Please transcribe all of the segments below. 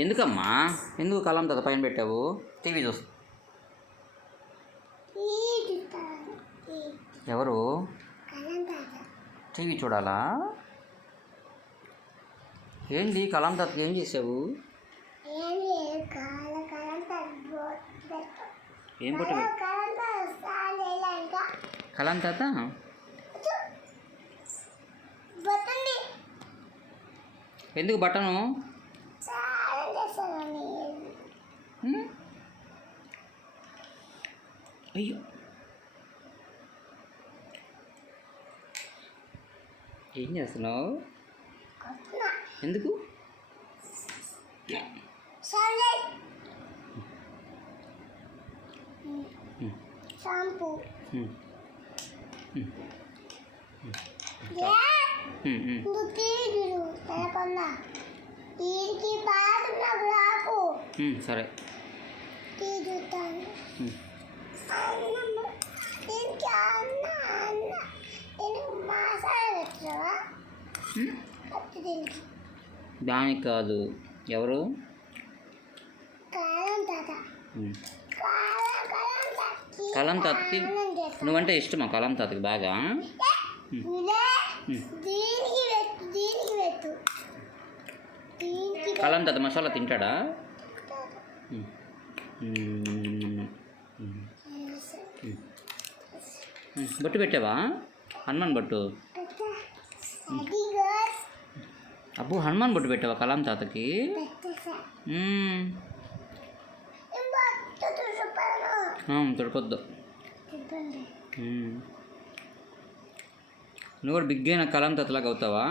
ఎందుకమ్మా ఎందుకు కలం తాత పైన పెట్టావు? టీవీ చూస్తా. ఎవరు? టీవీ చూడాలా? ఏంటి కలం తాత ఏం చేసావు? ఏం పుట్టి కలం తాత ఎందుకు బట్టను? అయ్యో ఏం చేస్తున్నావు? ఎందుకు? షాంపూ సరే దానికి కాదు. ఎవరు? కలం తాతకి నువ్వంటే ఇష్టమా? కలం తాతకి బాగా. కలం తాత మసాలా తింటాడా? బొట్టు పెట్టావా? హనుమాన్ బొట్టు. అబ్బో హనుమాన్ బొట్టు పెట్టావా కలం తాతకి? తొడపొద్దు. నువ్వు కూడా బిగ్ అయిన కలం తాతలాగా అవుతావా?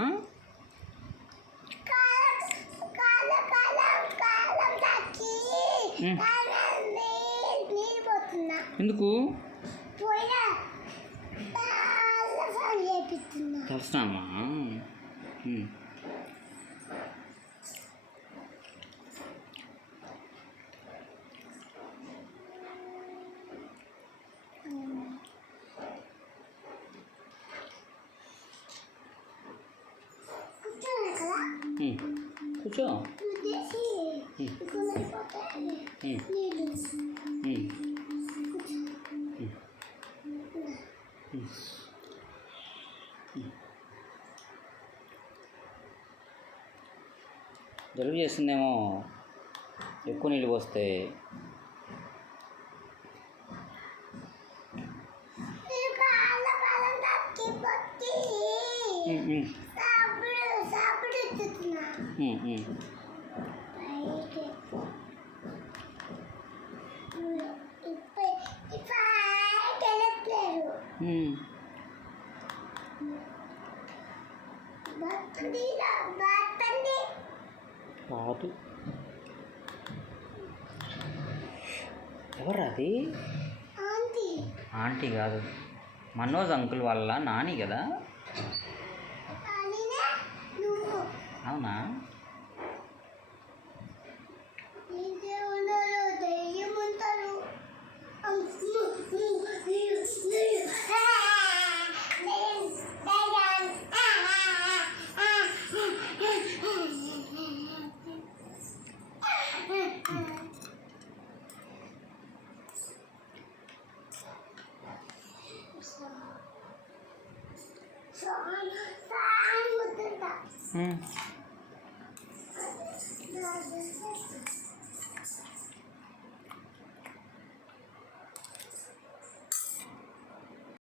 ఎందుకు? తెలుసామా? కూర్చో. జలుబు చేస్తుందేమో ఎక్కువ నీళ్ళు పోస్తే. కాదు. ఎవరు అది? ఆంటీ కాదు, మనోజ్ అంకుల్ వాళ్ళ నాని కదా. అవునా?